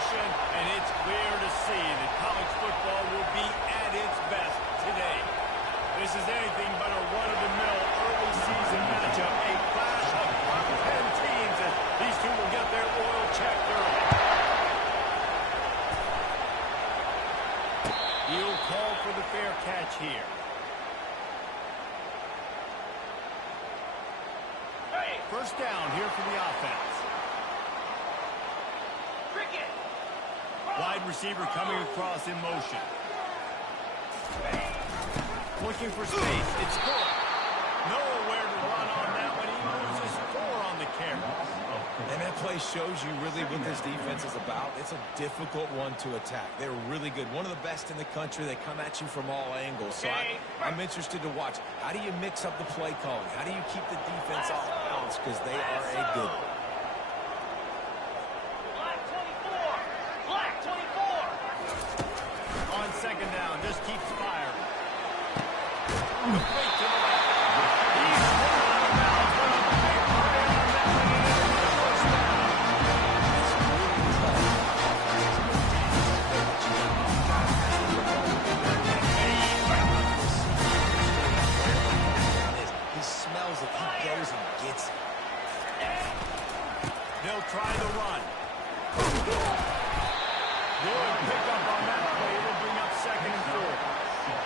position, and it's clear to see that college football will be at its best today. This is anything but a run-of-the-mill early season matchup, a clash of top 10 teams as these two will get their oil checked early. He'll call for the fair catch here. First down here for the offense. Wide receiver coming across in motion. Looking for space. It's good. Nowhere to run on that one. He loses 4 on the carry. And that play shows you really what this defense is about. It's a difficult one to attack. They're really good. One of the best in the country. They come at you from all angles. So I'm interested to watch. How do you mix up the play calling? How do you keep the defense off balance? Because they are a good one. On second down, just keeps firing. The fake to the left. He's out of bounds, but a big play on that one, and it's the first down. He smells it. He goes and gets it. They'll try the run. Good pickup on that play. It'll bring up second and 4.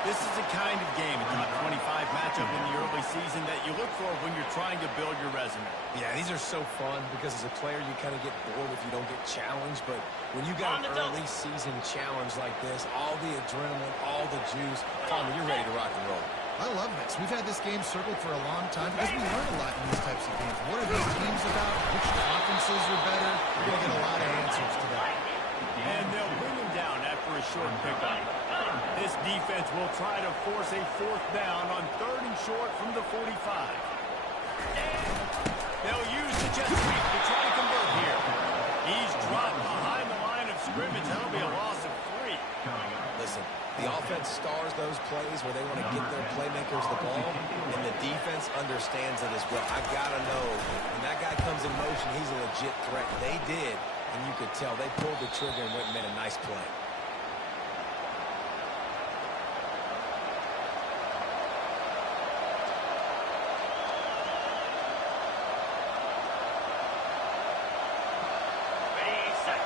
This is the kind of game, a top 25 matchup in the early season that you look for when you're trying to build your resume. Yeah, these are so fun because as a player you kind of get bored if you don't get challenged, but when you got an early season challenge like this, all the adrenaline, all the juice, Palmer, you're ready to rock and roll. I love this. We've had this game circled for a long time because we learn a lot in these types of games. What are these teams about? Which conferences are better? We're going to get a lot of answers to that. And they'll bring him down after a short pickup. This defense will try to force a 4th down on 3rd and short from the 45. They'll use the jet sweep to try to convert here. He's dropped behind the line of scrimmage. That'll be a loss of 3. Listen, the offense stars those plays where they want to get their playmakers the ball, and the defense understands it as well. I got to know, when that guy comes in motion, he's a legit threat. They did, and you could tell they pulled the trigger and went and made a nice play.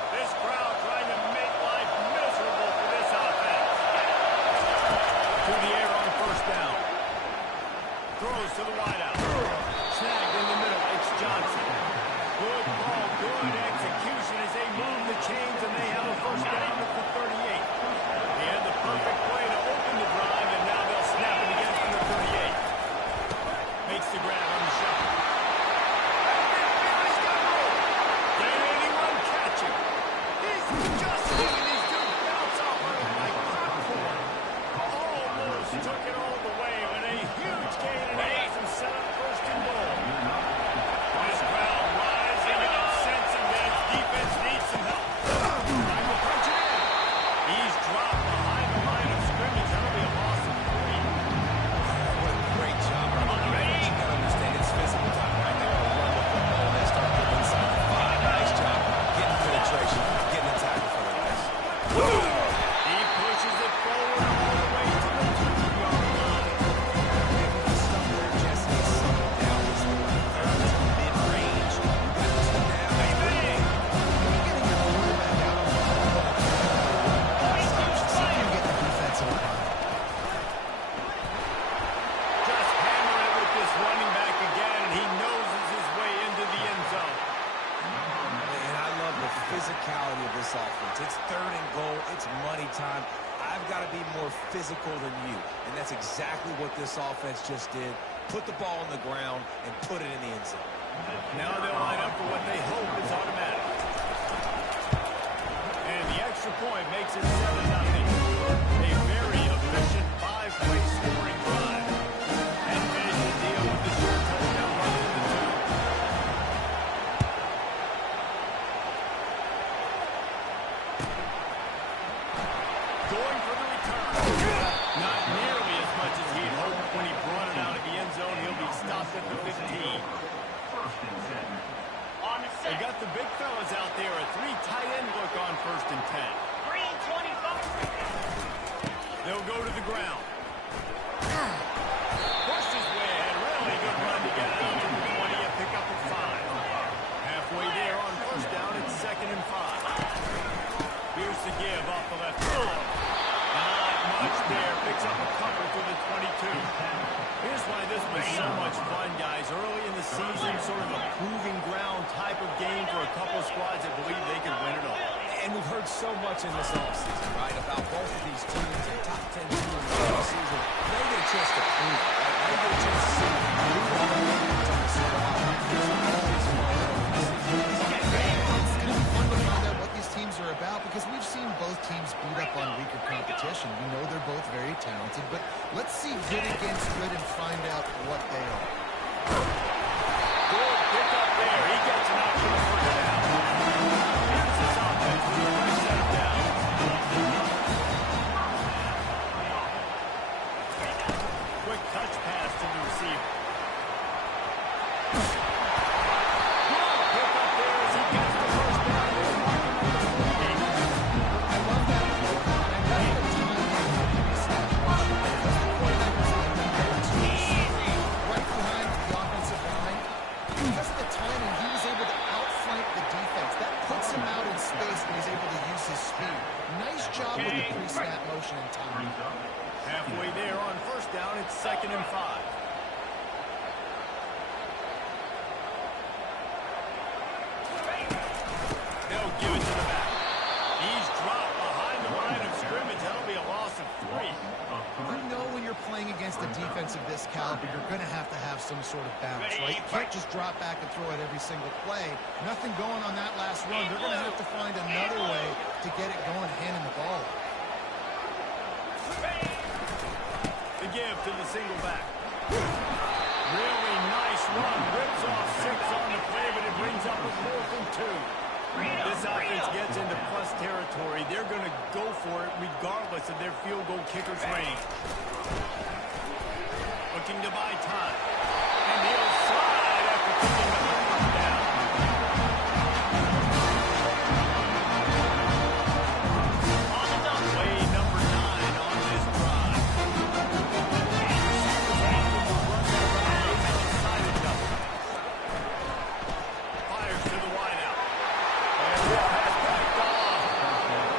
This crowd trying to make life miserable for this offense. To the air on first down. Throws to the wideout. Snagged in the middle. It's Johnson. Good ball, good execution as they move the chains, and they have a first down at the 38. They had the perfect play to open the drive, and now they'll snap it again from the 38. Makes the grab on the shot. Can anyone catch him? He's just leaving these dudes bounce off of him like popcorn. Almost took it all the way with a huge gain, and he has him set up first and goal. This crowd rising up, sensing that its defense needs some help. Time to punch it in. He's dropped behind the line of scrimmage. That'll be a loss of 3. What a great job on the defense. You got to understand it's physical time right there. They run the football, they start getting inside the 5. Nice job getting penetration, getting the tackle for the rest. He pushes it forward all the way to the 2-yard line. Stuff there, Jesse, is something down this third to mid-range. You got this one down. Bang, bang. Getting your quarterback out on the ball. See you get the defensive line. Just hammering it with this running back again, and he noses his way into the end zone. And I love the physicality of this offense. It's 3rd and goal. It's money time. I've got to be more physical than you. And that's exactly what this offense just did. Put the ball on the ground and put it in the end zone. Now they'll line up for what they hope is automatic. And the extra point makes it 7-0. A very efficient 5-play scoring drive. And finish the deal with the short touchdown run to the 2. Going for the return. Not nearly as much as he'd hoped when he brought it out of the end zone. He'll be stopped at the 15. They got the big fellas out there. A 3 tight end look on first ground. Pushed his way ahead. Really good run to get out to the 20 and pick up a 5. Halfway there on first down. It's 2nd and 5. Here's the give off the left side. Not much there. Picks up a couple to the 22. Here's why this was so much fun, guys. Early in the season, sort of a proving ground type of game for a couple squads that believe they can win it all. And we've heard so much in this offseason, right, about both of these teams and top 10 teams in the season. They get a chance to prove it, right? They get a chance to see it. It's going to be fun to find out what these teams are about because we've seen both teams beat up on weaker competition. We know they're both very talented, but let's see good against good and find out what they are. Good pick up there. He gets an option to bring it out. Here's his offense with the right set down. Quick touch pass to the receiver. Good pick up there as he gets the first down. I love that. And that's the time right behind the offensive line. Because of the timing, he was able to outflank the defense. That puts him out in space and he's able to use his speed. Nice job with the pre-snap motion and timing. Halfway there on first down, it's 2nd and 5. They'll give it to the back. He's dropped behind the line of scrimmage. That'll be a loss of 3. You know when you're playing against a defense of this caliber, you're going to have some sort of balance, right? You can't just drop back and throw it every single play. Nothing going on that last run. They're going to have to find another way to get it going, handing the ball. The give to the single back. Really nice run. Rips off 6 on the play, but it brings up a 4th and 2. This offense gets into plus territory. They're going to go for it regardless of their field goal kicker's range. Looking to buy time. And he'll slide after picking up the first down. Play number 9 on this drive. Fires to the wideout. And the pass backed off.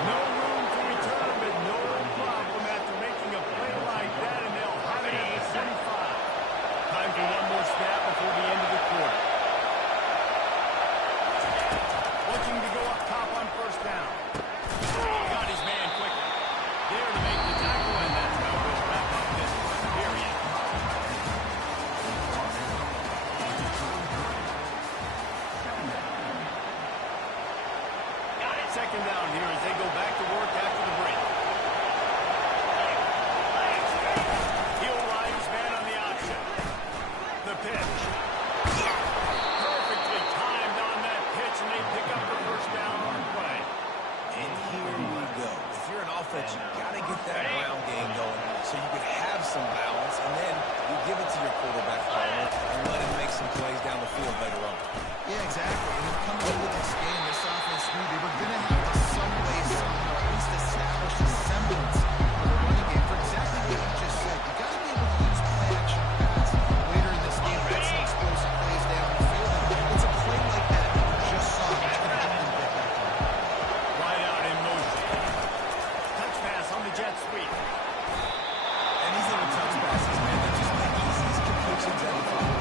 No room to return, but no problem after making a play like that, and they'll have it at the 35. Time for one more snap before the end of the quarter. Looking to go up top on first down. Got his man quickly. There to make the tackle, and that's how we'll wrap up this one, period. Second down here as they go back to work after the break. He'll ride his man on the option. The pitch. Perfectly timed on that pitch, and they pick up the first down on the play. And here we go. If you're an offense, you got to get that ground game going so you can have some balance, and then you give it to your quarterback partner and let him make some plays down the field later on. Yeah, exactly. And coming into this game, this offense knew they were going to have to some way, somehow, at least establish a semblance of a running game for exactly what you just said. You got to be able to use play-action pass later in this game. Get some explosive plays down the field. It's a play like that you just saw that's going to help them get back on. Right out in motion. Touch pass on the jet sweep. And these little touch passes, man, they're just the easiest completions ever.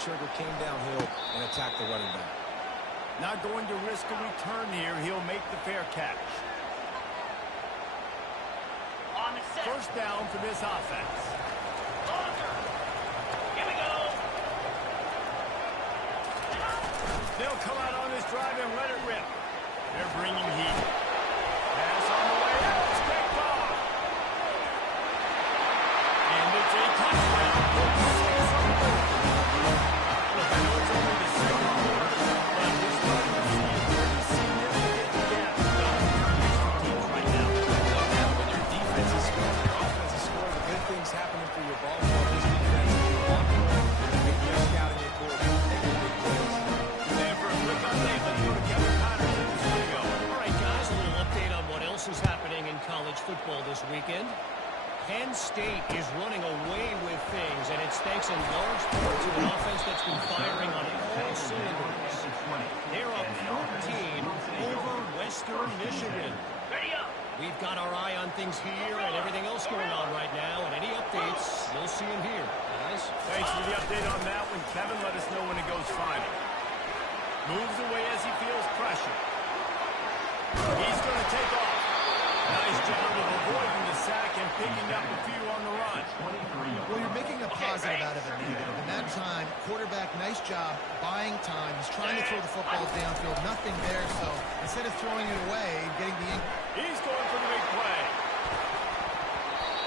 Trigger came downhill and attacked the running back. Not going to risk a return here. He'll make the fair catch. First down for this offense. Here we go. They'll come out on this drive and let it rip. They're bringing heat. Pass on the way out. It's picked off. And it's a touchdown. Look, I know it's only the second quarter, but we're starting to see a pretty significant gap between these teams right now. When your defense is scoring, your offense is scoring, the good things happening for your ball club. This defense is walking away. Make your scout in your court. Make the big plays. And for a quick update, let's go to Kevin Connors in the studio. All right, guys, a little update on what else is happening in college football this weekend. Penn State is running away with things, and it's thanks in large part to an offense that's been firing on all cylinders. They're up 14 over Western Michigan. We've got our eye on things here and everything else going on right now, and any updates, you'll see them here, guys. Thanks for the update on that one, Kevin. Let us know when it goes final. Moves away as he feels pressure. He's going to take off. Nice job of avoiding the sack and picking up a few on the run. Well, you're making a positive out of a negative. In that time, quarterback, nice job, buying time. He's trying to throw the football downfield. Nothing there, so instead of throwing it away and getting the He's going for the big play.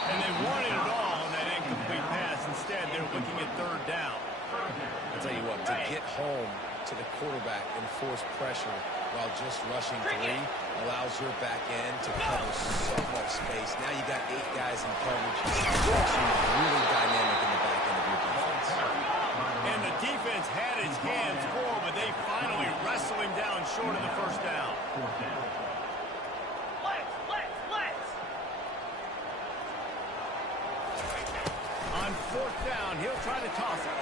And they wanted it all on that incomplete pass. Instead, they're looking at third down. I'll tell you what, to get home to the quarterback and force pressure while just rushing three allows your back end to cover so much space. Now you got 8 guys in coverage. Really dynamic in the back end of your defense. And the defense had its hands full, but they finally wrestle him down short of the first down. On fourth down, he'll try to toss it.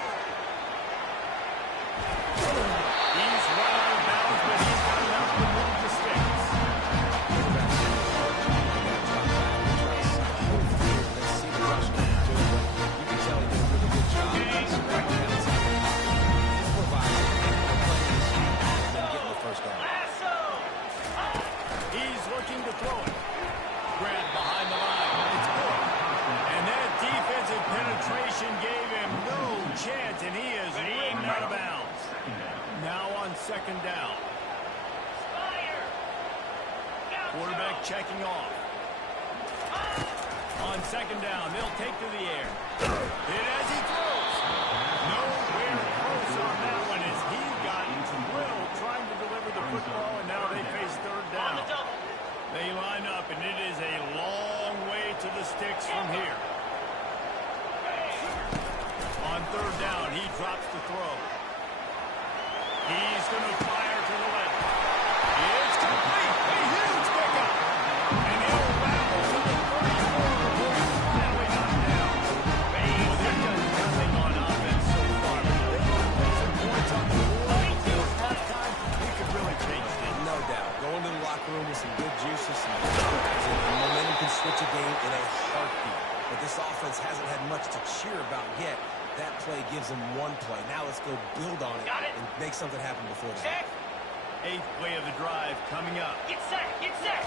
He's run out of bounds, but he's got enough to move the sticks. You can tell he did a really good job. He's looking to throw it. Grabbed behind the line. It's good. And that defensive penetration gave him no chance, and he is ridden out of bounds. Now on second down. Quarterback checking off. On second down, they'll take to the air. And as he throws, nowhere close on that one as he got drilled trying to deliver the football, and now they face third down. They line up, and it is a long way to the sticks from here. On third down, he drops the throw. He's going to fire to the left. It's complete. A huge pickup. And he'll rattle to the 34 before he's finally knocked down. Well, they've done nothing on offense so far, but if they can put some points on the board until halftime, we could really change things. No doubt. Go into the locker room with some good juices, some good guys, and momentum can switch a game in a heartbeat. But this offense hasn't had much to cheer about yet. That play gives them one play. Now let's go build on it and make something happen before the half. 8th play of the drive coming up. Get set, get set.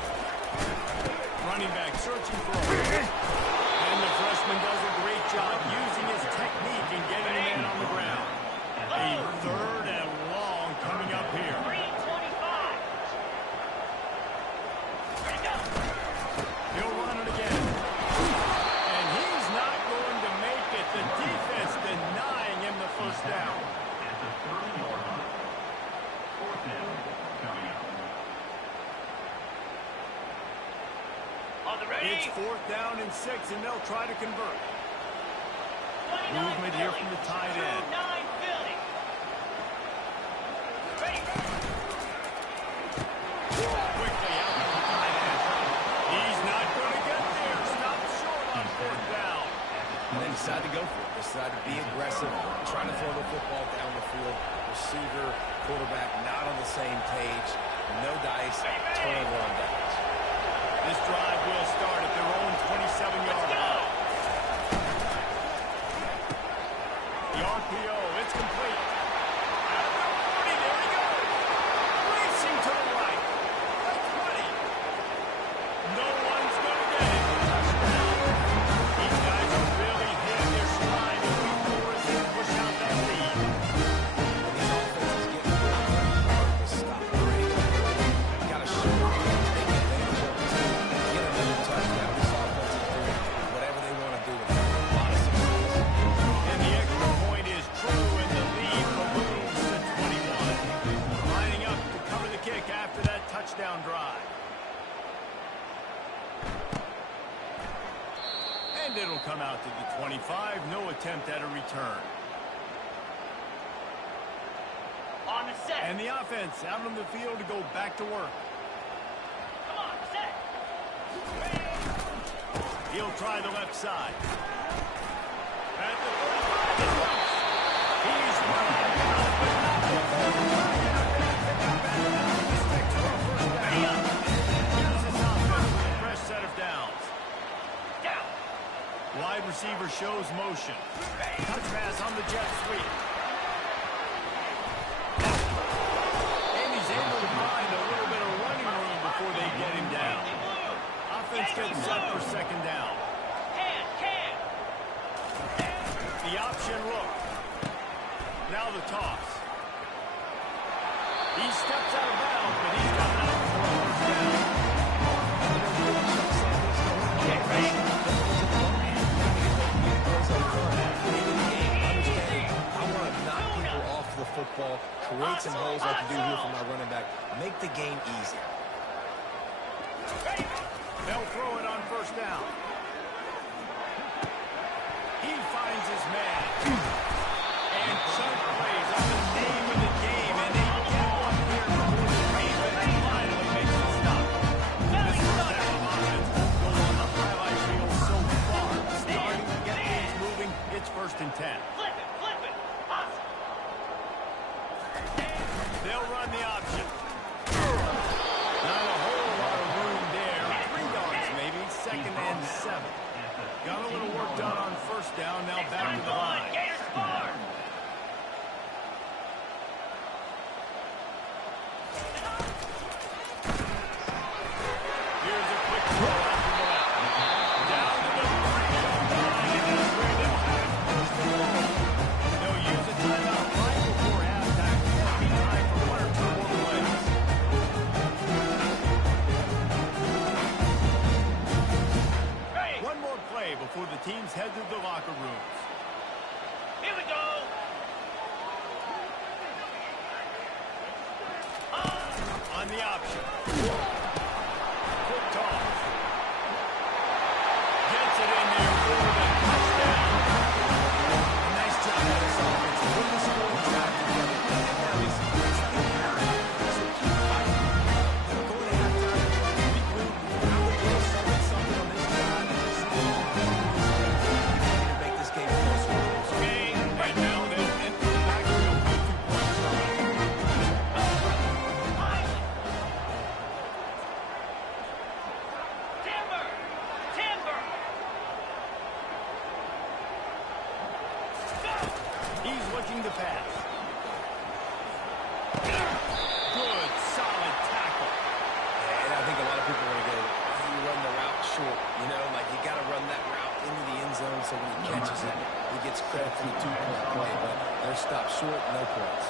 Running back searching for a hole. And the freshman does a great job using his technique and getting the man on the ground. A third and long coming up here. 3:25. Ready to go. He'll run it again. And he's not going to make it. The defense denying him the first down. It's 4th down and 6, and they'll try to convert. Movement here from the tight end. Quickly out to the tight end. He's not going to get there. Stop short on 4th down. And they decide to go for it. They decide to be aggressive, trying to throw the football down the field. Receiver, quarterback, not on the same page. No dice, turnover on downs. This drive will start at their own 27-yard line. The RPO, it's complete. Out of the 40, there he goes. Racing to the right. The 20. No one's going to get it. Touchdown. These guys are really hitting their stride as we force and push out that lead. These offenses get really hard to stop. 5, no attempt at a return. On the set. And the offense out on the field to go back to work. Come on, set. He'll try the left side. At the 45, it's loose. He's running out, but not before the target. The sticks for a first down. Here's his offense with a fresh set of downs. Down. Wide receiver shows motion. Touch pass on the jet sweep. And he's able to find a little bit of running room before they get him down. Offense gets set for second down. Can. The option look. Now the toss. He steps out of bounds, but he's got enough for a first down. Get ready. I want to knock people off the football, create some holes like I do here for my running back, make the game easy. They'll throw it on first down. He finds his man. And chunk plays on the name of the game, and they get one here before the defense finally makes a stop. This first half of offense won't go on the highlight reel so far. Starting to get things moving, it's 1st and 10. Flip it. Awesome. They'll run the option. Not a whole lot of room there. 3 yards maybe, 2nd and 7. Got a little work done on first down, now back to the line. Gators score. Here's a quick throw out to the left. Down to the 3-yard line, and that's where they'll have it 1st and goal. They'll use a timeout right before halftime. That'll be time for 1 or 2 more plays. Ready. One more play before the teams head to the locker rooms. Here we go. On the option. Quick toss. Gets it in there for the touchdown. Nice job by this offense. Put the scoring drive together. And now he's so keep fighting. Go to halftime. Regroup. I would do something on this drive. To make this game closer. Okay, and now they'll enter the backfield with 2 points on. Timber. He's looking to pass. Good, solid tackle. And I think a lot of people want to go, you run the route short. You know, like you got to run that route into the end zone so when he catches it, he gets credit for the 2-point play. But they're stopped short, no points.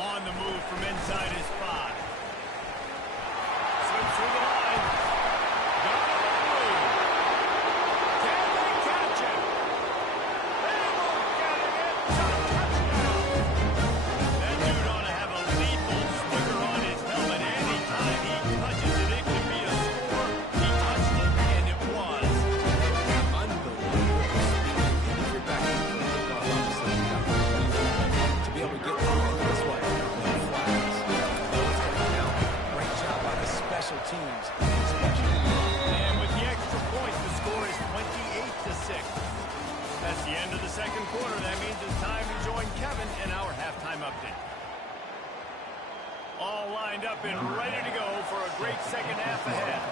On the move from inside his 5. Slips through the line. Got it on the move. Can they catch him? They won't get it. It's a touchdown. That dude ought to have a lethal sticker on his helmet. Anytime he touches it, it could be a score. He touched it, and it was. Unbelievable speed. And if you're back in the kickoff, obviously, you got to be able to get through into this one. No flags. No one's coming out. Great job by the special teams. And with the extra point, the score is 28-6. That's the end of the second quarter. That means it's time to join Kevin in our halftime update. All lined up and ready to go for a great second half ahead.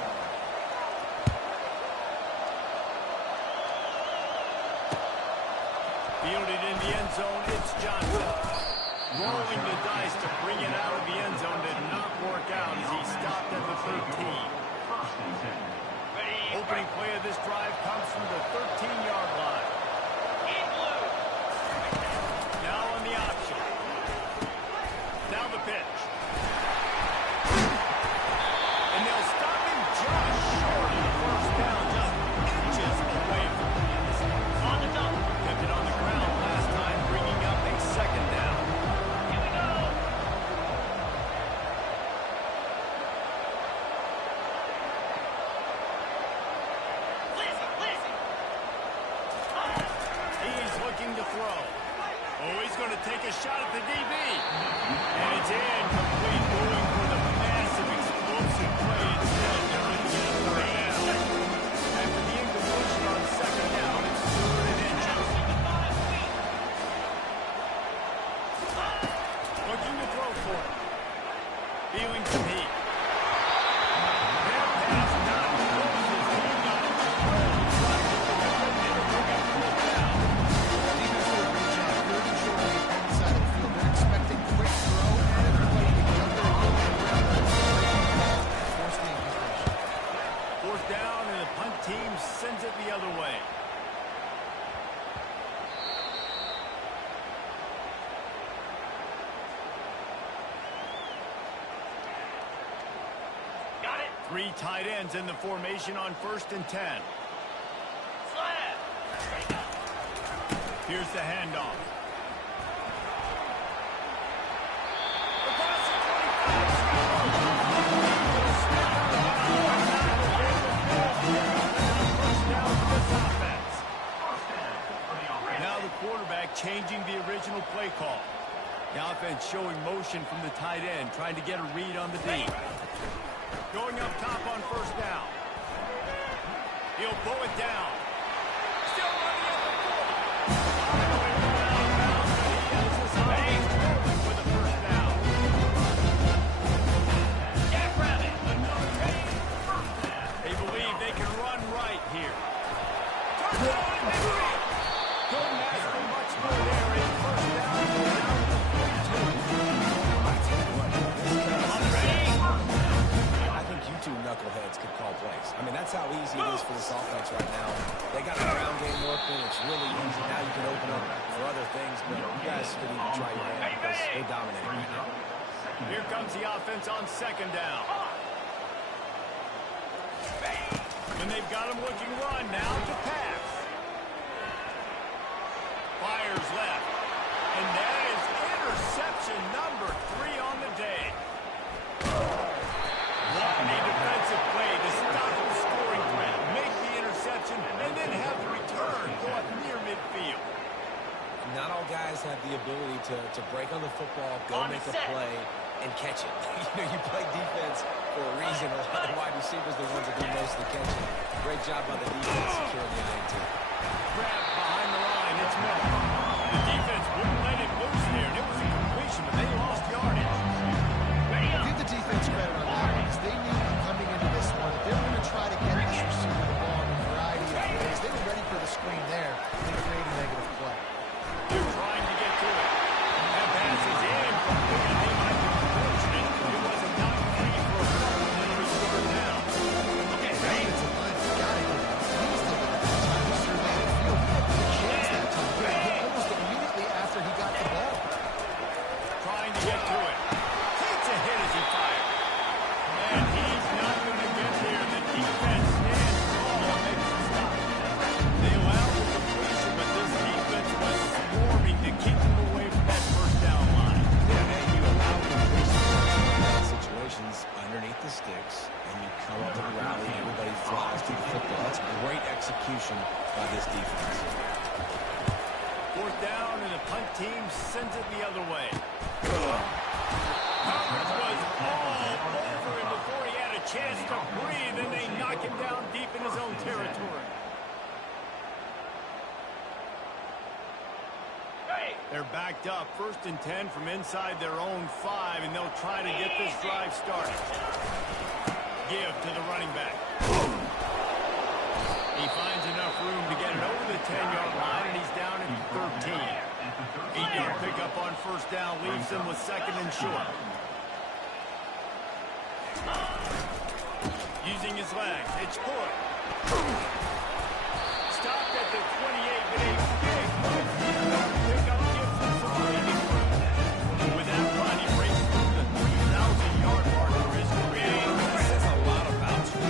Fielded in the end zone, it's Johnson. Rolling the dice to bring it out of the end zone did not work out as he stopped at the 13. Ready. Opening play of this drive comes from the 13-yard line. In blue. Now on the option. Now the pitch. And they'll stop him just short of the first down, just inches away from the end zone. On the double. Kept it on the ground last time, bringing up a second down. Here we go. They'll take a shot at the DB. And it's in. Complete, going for the massive, explosive play instead. They're going to get a third down. After the incompletion on second down, it's third and inches. Looking to throw for it. Feeling some heat. Their pass not close. His team got it. They got pulled down. Defense did a great job. Third and short on the opponent's side of the field. They're expecting quick throw and everybody to jump their opponent around the force the incompletion. Fourth down, and the punt team sends it the other way. Got it. Three tight ends in the formation on 1st and 10. Slab. Here's the handoff. Across the 25. First down for this offense. Now the quarterback changing the original play call. The offense showing motion from the tight end, trying to get a read on the D. Going up top on 1st down. He'll pull it down. Still running at the 40. Finally run out of bounds, but he has his hands open for the 1st down. Jackrabbit. They believe they can run right here. Touchdown! Couldn't ask for much more there. In 1st down, goes down to the 42. I think you two knuckleheads could call plays. I mean, that's how easy it is for this offense right now. They got the ground game working. It's really easy. Now you can open up for other things, but you guys could even try your hand because they're dominating right now. Here comes the offense on 2nd down. When they've got him looking run, now to pass. Fires left. And that is interception number 3 on the day. A defensive play to stop the scoring threat, make the interception, and then have the return go up near midfield. Not all guys have the ability to break on the football, go make a play, and catch it. You play defense for a reason. A lot of wide receivers are the ones that do most of the catching. Great job by the defense securing the end team. Grab behind the line, it's Miller. The defense wouldn't let it loose there, and it was a completion, but they lost yardage. Give the defense credit on that one, because they knew coming into this one that they were going to try to get this receiver the ball in a variety of ways. They were ready for the screen there and create a negative play. They're trying to get to it. That pass is in. They might be fortunate. It was a knock free for a couple, and it'll be third down. Okay, defensive line has got to get it. He was taking that time to survey the field. He had a chance that time. He hit almost immediately after he got the ball. Trying to get to it. Takes a hit as he fires. And he's not going to get there. The defense stands tall and makes the stop. They allow the completion, but this defense was swarming to keep them away from that 1st down line. Yeah, man, you allow completion in bad situations underneath the sticks, and you come up to the rally, and everybody flies to the football. That's great execution by this defense. 4th down, and the punt team sends it the other way. Coverage was all over him before he had a chance to breathe, and they knock him down deep in his own territory. They're backed up, 1st and 10 from inside their own 5, and they'll try to get this drive started. Give to the running back. He finds enough room to get it over the 10-yard line, and he's down at 13. He didn't pick up on 1st down, leaves them with 2nd and short. Using his legs, it's Ford. Stopped at the 28, but a big pickup gives them some breathing room. With that run, he breaks through the 3,000-yard mark for his career. This says a lot about you.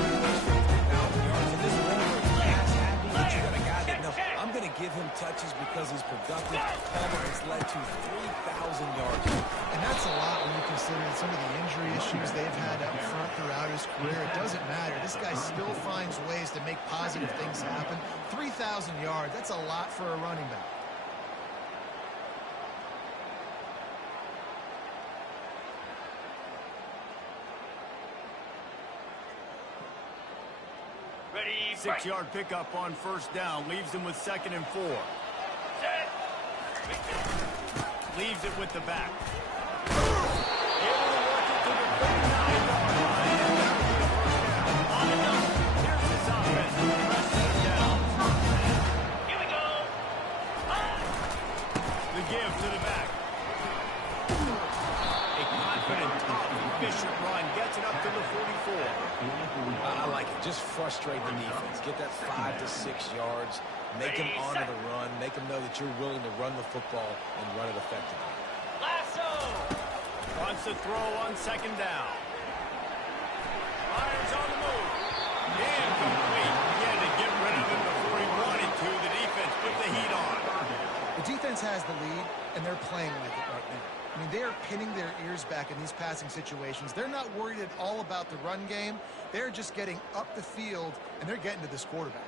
3,000 yards in this moment. Pass happy, but you got a guy that knows I'm going to give him touches because he's productive. Palmer has led to 3,000 yards. And that's a lot when you consider some of the injury issues they've had up front throughout his career. It doesn't matter. This guy still finds ways to make positive things happen. 3,000 yards, that's a lot for a running back. Ready, fight. 6-yard pickup on first down. Leaves them with 2nd and 4. Set. Leaves it with the back. Able to work it to the 39-yard line. And that'll be a first down. On the number. Here's his offense. Press set down. Here we go. The give to the back. A confident, tough, efficient run. Gets it up to the 44. I like it. Just frustrate the defense. Get that 5 to 6 yards. Make them honor the run. Make them know that you're willing to run the football and run it effectively. Lasso. Wants to throw on 2nd down. Fires on the move. Incomplete. He had to get rid of him before he wanted to. The defense put the heat on. The defense has the lead, and they're playing like it right now. I mean, they are pinning their ears back in these passing situations. They're not worried at all about the run game. They're just getting up the field, and they're getting to this quarterback.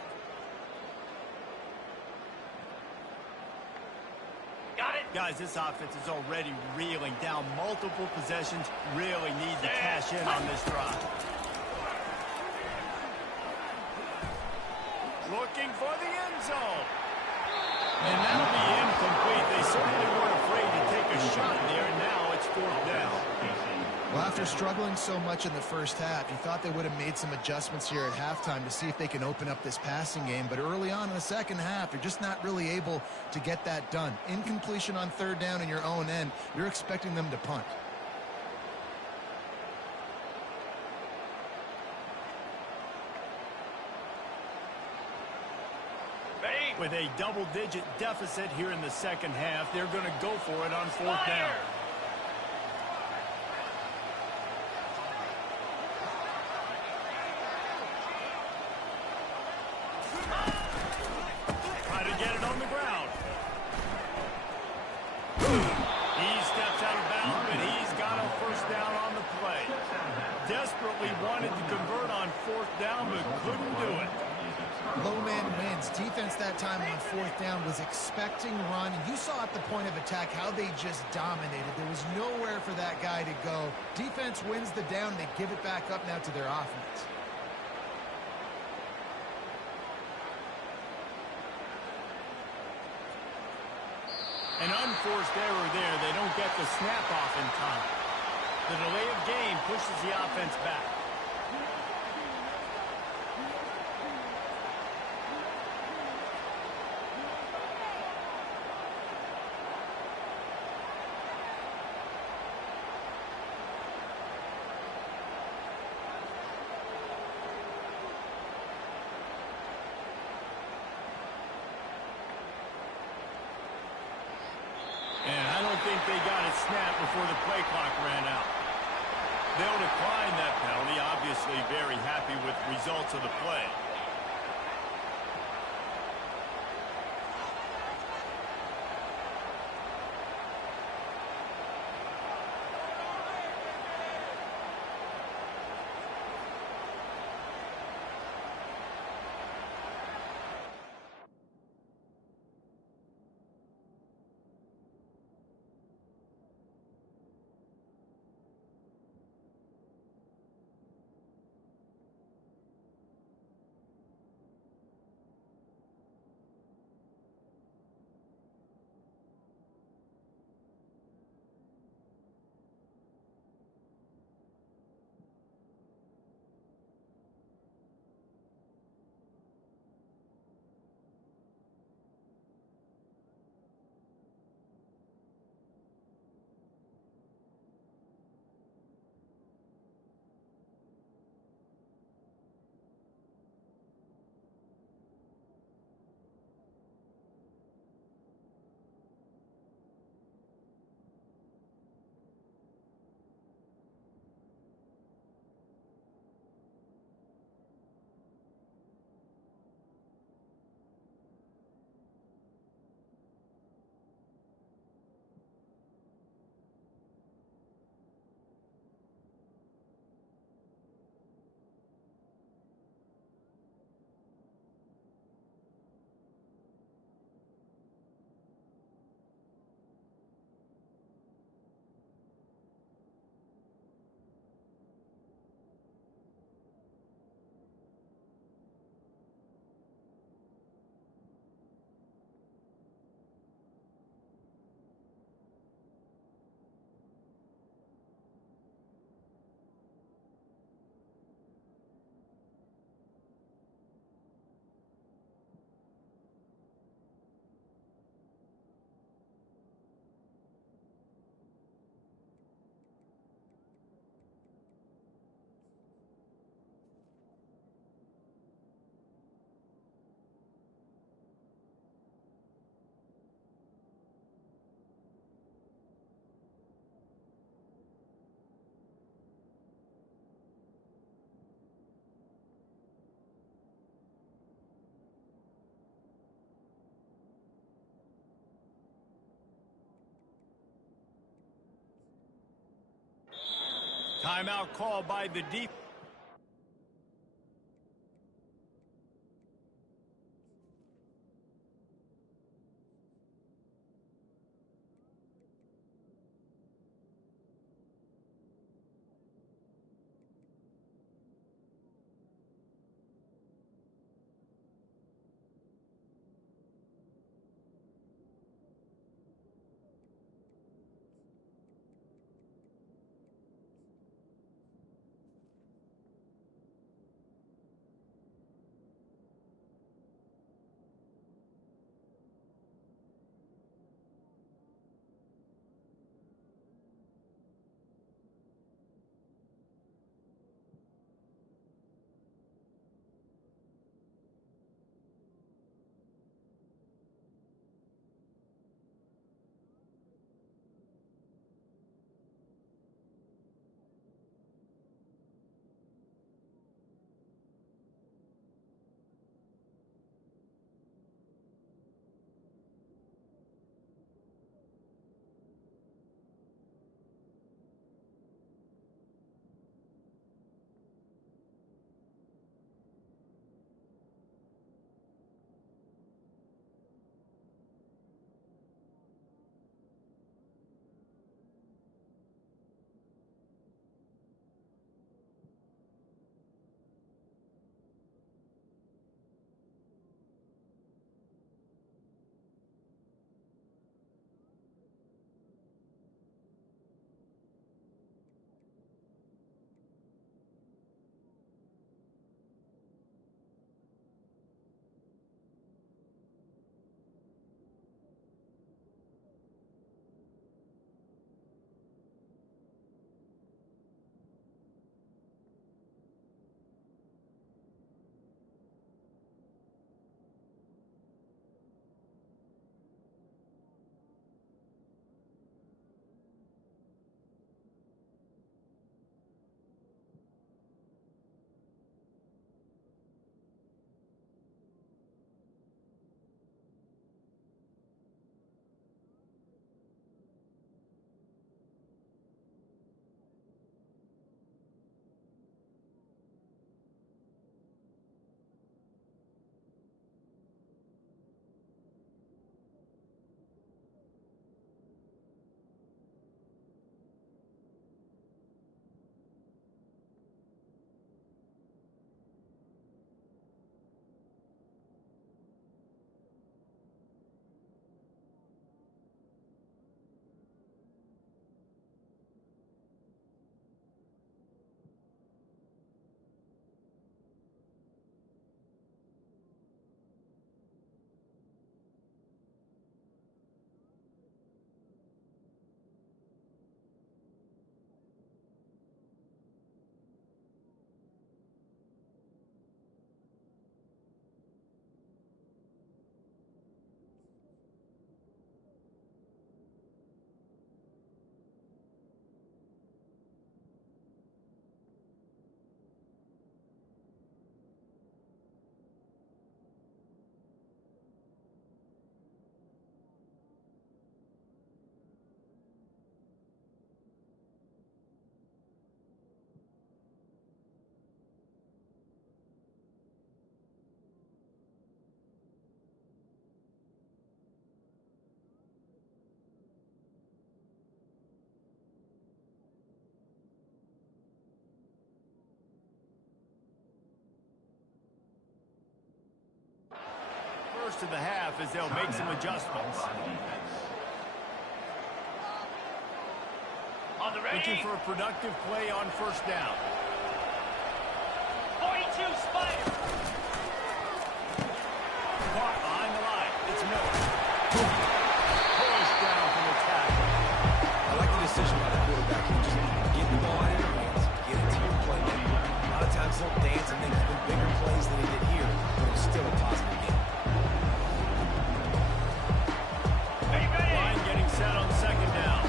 Got it. Guys, this offense is already reeling down multiple possessions. Really need to cash in on this drive. Looking for the end zone. And that'll be incomplete. They certainly weren't afraid to take a shot there, and now it's 4th down. Well, after struggling so much in the first half, you thought they would have made some adjustments here at halftime to see if they can open up this passing game. But early on in the second half, they're just not really able to get that done. Incompletion on 3rd down in your own end, you're expecting them to punt. Ready. With a double-digit deficit here in the second half, they're going to go for it on 4th down. Try to get it on the ground. He steps out of bounds, but he's got a first down on the play. Desperately wanted to convert on 4th down, but couldn't do it. Low man wins. Defense that time on 4th down was expecting run. And you saw at the point of attack how they just dominated. There was nowhere for that guy to go. Defense wins the down. They give it back up now to their offense. An unforced error there. They don't get the snap off in time. The delay of game pushes the offense back. And I don't think they got it snapped before the play clock ran out. They'll decline that penalty, obviously very happy with the results of the play. Timeout called by the defense. First of the half as they'll make some adjustments. On the ready. Looking for a productive play on first down. 42 Spider. Caught behind the line. It's Miller. Pushed down from the tackle. I like the decision by the quarterback. He just get the ball out of your hands, get it to your playmaker. A lot of times he'll dance and make even bigger plays than he did here, but it was still a positive game. Line getting set on second down.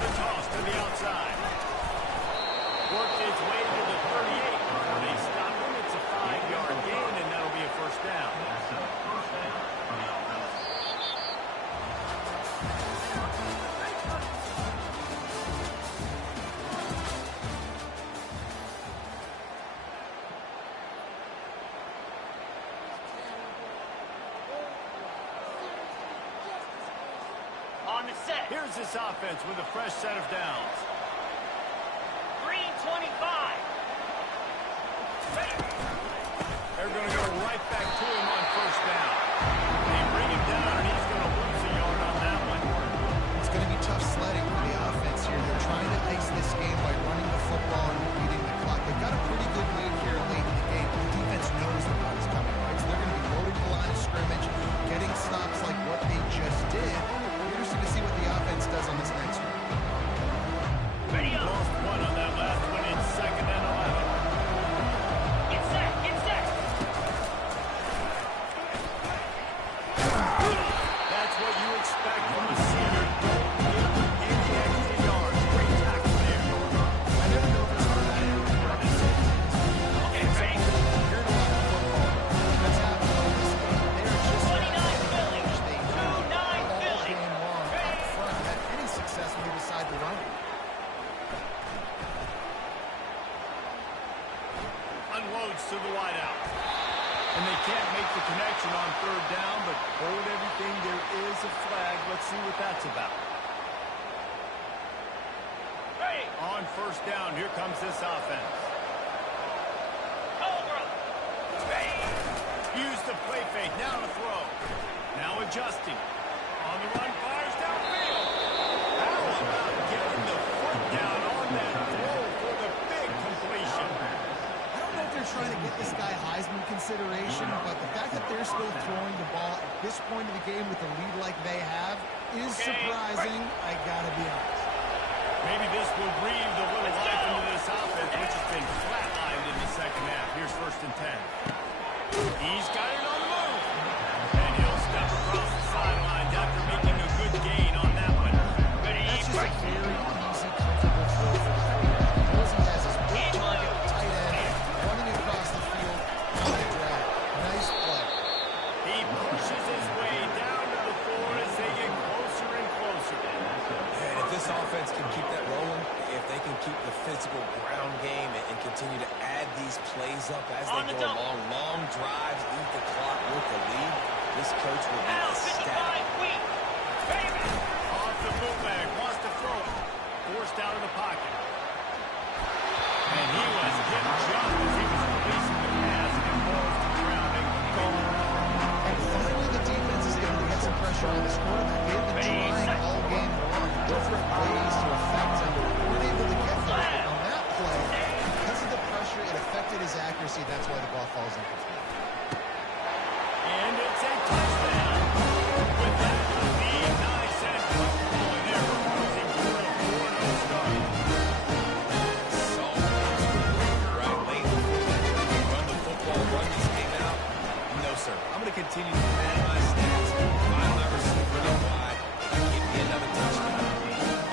The toss to the outside. Worked its way to the 38. They stop him. It's a 5-yard gain, and that'll be a Here's this offense with a fresh set of downs. Green 25. Ready. They're going to go right back to him on first down. They bring him down, and he's going to lose a yard on that one. It's going to be tough sledding for the offense here. They're trying to pace this game by running the football and beating the clock. They've got a pretty good lead here late in the game. The defense knows the run is coming, right? So they're going to be loading the line of scrimmage, getting stops like what they just did. Interesting to see what the offense does on this next one. Ready up. Lost one on that last one in 2nd and 11. Get set. Get set. That's what you expect from a senior. Don't give him any extra yards. Great tackle there. I never know if it's going to end up Okay, ready. You're in a lot of football. That's happening on this game. They are just 29 Philly. They 29 all Philly. game long up front. Had any success when they decide to run it. Unloads to the wideout. And they can't make the connection on 3rd down, but hold everything. There is a flag. Let's see what that's about. Ready. On 1st down, here comes this offense. Cobra. Ready. Use the play fake. Now to throw. Now adjusting. On the run, fires downfield. How about getting the foot down on that throw for the big completion? I don't know if they're trying to get this guy Heisman consideration, but the fact that they're still throwing the ball at this point of the game with a lead like they have is surprising. I gotta be honest. Maybe this will breathe a little life into this offense, which has been flatlined in the 2nd half. Here's 1st and 10. He's got it on the move. And he'll step across the sidelines after making a good gain on that one. Ready. That's just a Break. very easy, comfortable throw for the quarterback. He knows he has his big target, tight end, running across the field on the drag. Nice play. He pushes his way down to the floor as they get closer and closer. And if this offense can keep that rolling, if they can keep the physical ground game and continue to add these plays up as On they the go double. along, long drives, eat the clock with the lead, this coach will be Now ecstatic. 55 feet. Ready. Off the bootleg, wants to throw it. Forced out of the pocket. And he was hit just as he was releasing the pass and balls to the ground and gone. And finally, the defense is able to get some pressure on this quarterback. They've been trying all game long, different ways to affect him. Weren't able to get there. But on that play, because of the pressure, it affected his accuracy. That's why the ball falls incomplete. And it's a touchdown. With that, the lead nice and comfortable in there, cruising toward a 4-0 start. So right late. Run the football, run this game out. No, sir. I'm going to continue to pad my stats. Find my receiver out wide. Give me another touchdown.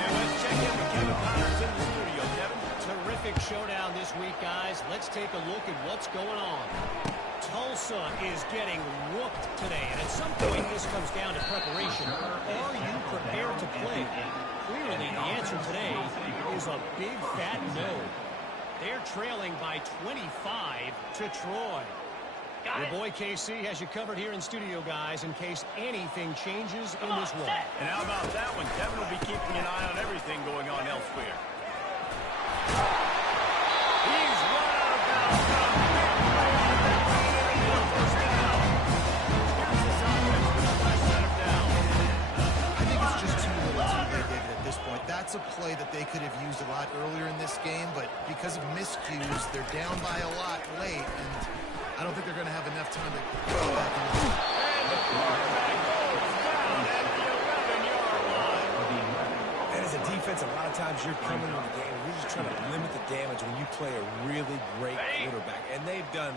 And let's check in with Kevin Powers in the studio. Kevin? Terrific showdown this week, guys. Let's take a look at what's going on. Tulsa is getting whooped today, and at some point this comes down to preparation. Are you prepared to play? Clearly, the answer today is a big fat no. They're trailing by 25 to Troy. Your boy KC has you covered here in studio, guys, in case anything changes in this one. And how about that one? Kevin will be keeping an eye on everything going on elsewhere. He's run out of bounds. Got a big play on that one in the middle. First down. Here's this offense with a fresh set of downs. I think it's just too little too late, David, at this point. That's a play that they could have used a lot earlier in this game, but because of miscues, they're down by a lot late, and I don't think they're going to have enough time to go back in the And the quarterback goes down at the 11-yard line. And as a defense, a lot of times you're coming in the game, you're just trying to limit the damage when you play a really great quarterback. And they've done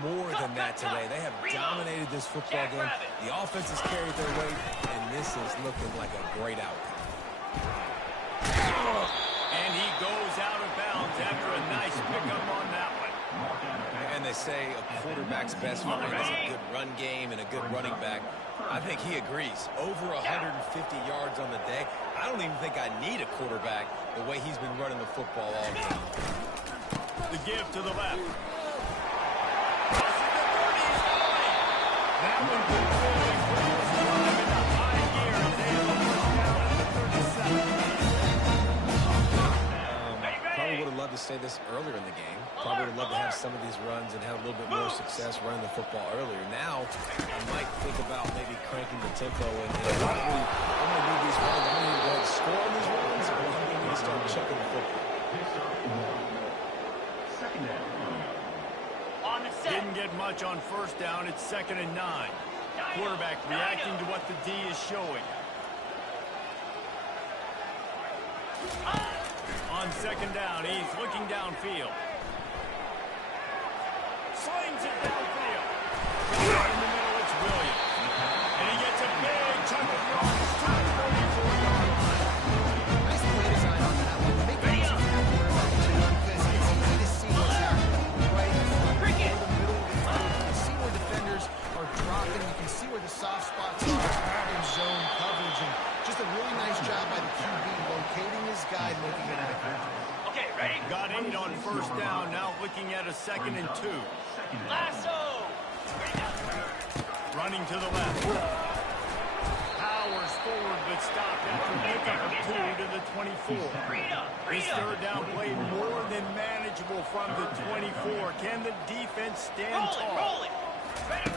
more than that today. They have dominated this football game. The offense has carried their weight, and this is looking like a great outcome. And he goes out of bounds after a nice pickup on that one. And they say a quarterback's best friend is a good run game and a good running back. I think he agrees. Over 150 yards on the day. I don't even think I need a quarterback the way he's been running the football all game. The give to the left. Crosses the 30. He's going. That one could really put this drive into high gear as they have a first down at the 35. runs and had a little bit more success running the football earlier. Now, I might think about maybe cranking the tempo and probably I'm going to need these runs. I'm going to need to go ahead and score on these runs, or I'm going to need to start chucking the football. Second down. On the set. Didn't get much on first down. It's 2nd and 9. Quarterback reacting to what the D is showing. On 2nd down, he's looking downfield. Slings it downfield. Right in the middle, it's Williams. And he gets a big chunk of yards to the 44-yard line. Nice play design on that one. Make it easy for him to work on too, because it's easy to see what's happening right in front of the middle of the field. You can see where defenders are dropping. You can see where the soft spots are in zone coverage. And just a really nice job by the QB locating his guy, making it accurate. Okay, ready? Got 8 on first down. Now looking at a 2nd and 2. Lasso. Ready now. Running to the left. Powers forward, but stopped after a pickup of 2 to the 24. This third down play more than manageable from the 24. Can the defense stand tall? Roll it. Ready.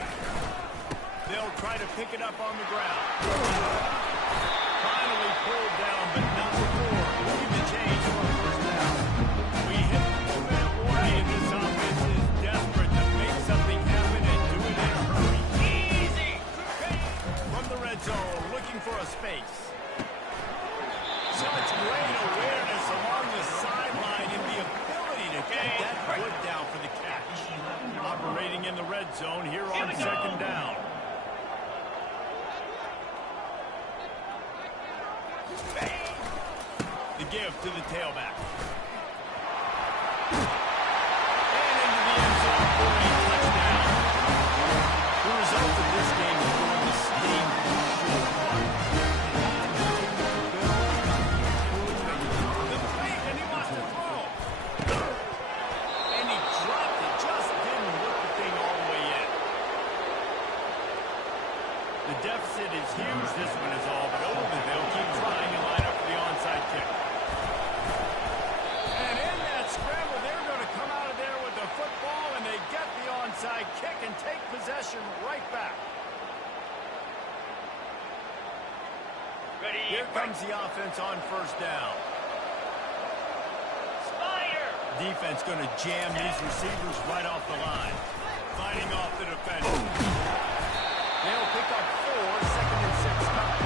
They'll try to pick it up on the ground. Finally pulled down, but not before moving the chains for a first down. We hit the 2-minute warning, and this offense is desperate to make something happen and do it in a hurry. Easy. From the red zone, looking for a space. Such great awareness along the sideline and the ability to get that foot down for the catch. Operating in the red zone here on 2nd down. The give to the tailback. And into the end zone for a touchdown. The result of this game is going to steam the fake, and he wants to throw. And he dropped it. Just didn't whip the thing all the way in. The deficit is huge. This one is all but over. They'll keep trying and line up for the onside kick. And in that scramble, they're going to come out of there with the football, and they get the onside kick and take possession right back. Ready. Here comes the offense on first down. Spider. Defense going to jam these receivers right off the line. Fighting off the defender. They'll pick up 4, 2nd and 6 coming.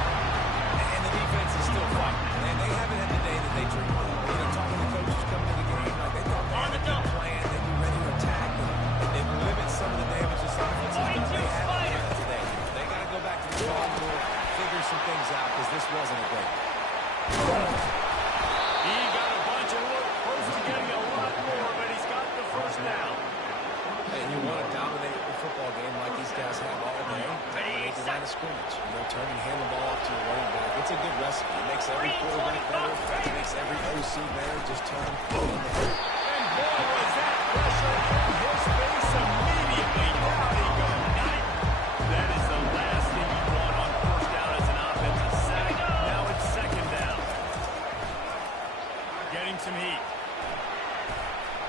And the defense is still fighting. And they haven't had the day that they dreamed of. You know, talking to coaches coming to the game, like they thought they had a good plan, they'd be ready to attack, and they'd limit some of the damage this offense has done. They haven't done it today. They got to go back to the drawing board, figure some things out, because this wasn't a great one. He got a bunch and looked close to getting a lot more, but he's got the first down. And you want to dominate a football game like these guys have all day. Dominate the line of scrimmage. You know, turn and hand the ball off to your running back. It's a good recipe. It makes every quarterback better. It makes every OC better. Just turn and hand the ball. And boy, was that pressure in his face immediately. Down he goes. That is the last thing you want on first down as an offensive set. Now it's 2nd down. Getting some heat.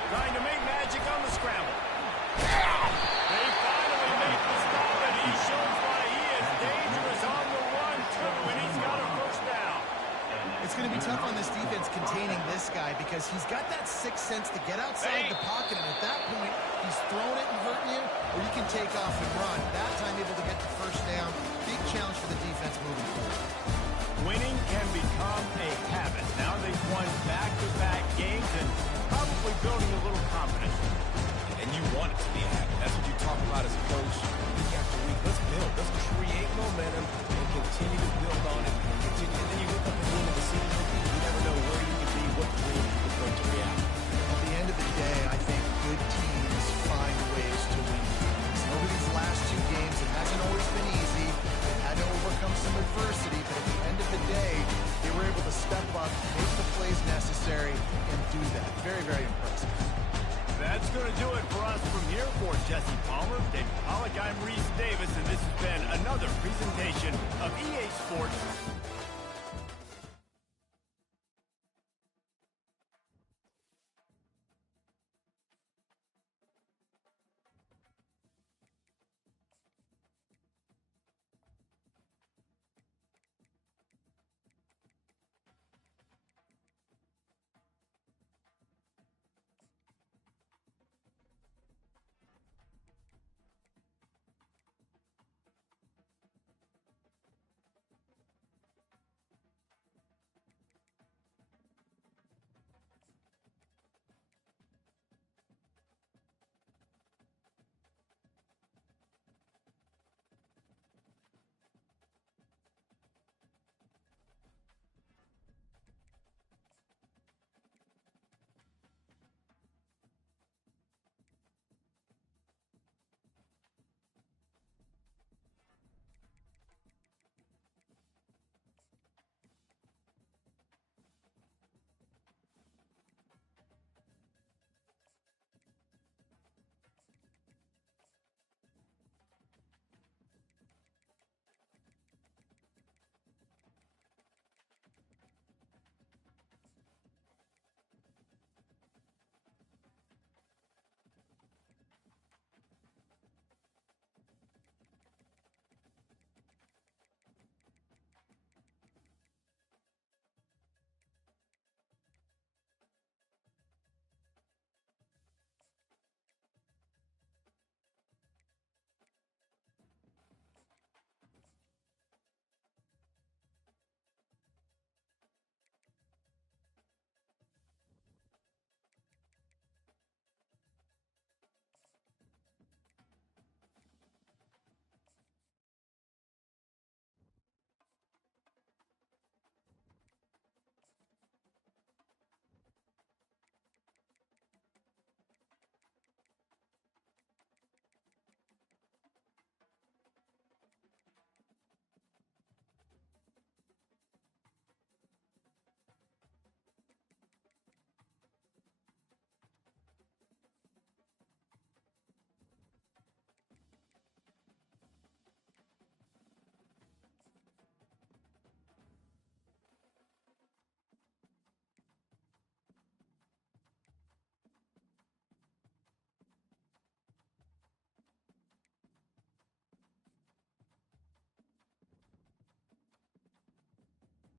Trying to make magic on the scramble. They finally make the stop, and he shows why he is dangerous on the run, too, and he's got a first down. It's going to be tough on this defense containing this guy because he's got that sixth sense to get outside the pocket, and at that point, he's throwing it and hurting you, or you can take off and run. That time able to get the first down. Big challenge for the defense moving forward. Winning can become a habit. Now they've won back-to-back games and probably building a little confidence. And you want it to be a habit. That's what you talk about as a coach week after week. Let's build. Let's create momentum and continue to build on it. Continue. And then you look up at the end of the season, you never know where you could be, what dream you could bring to reality. At the end of the day, I think good teams find ways to win games. Over these last 2 games, it hasn't always been easy. They've had to overcome some adversity, but at the end of the day, they were able to step up, make the plays necessary, and do that. Very, very impressive. That's going to do it for us from here. For Jesse Palmer, Dave Pollock, I'm Reese Davis, and this has been another presentation of EA Sports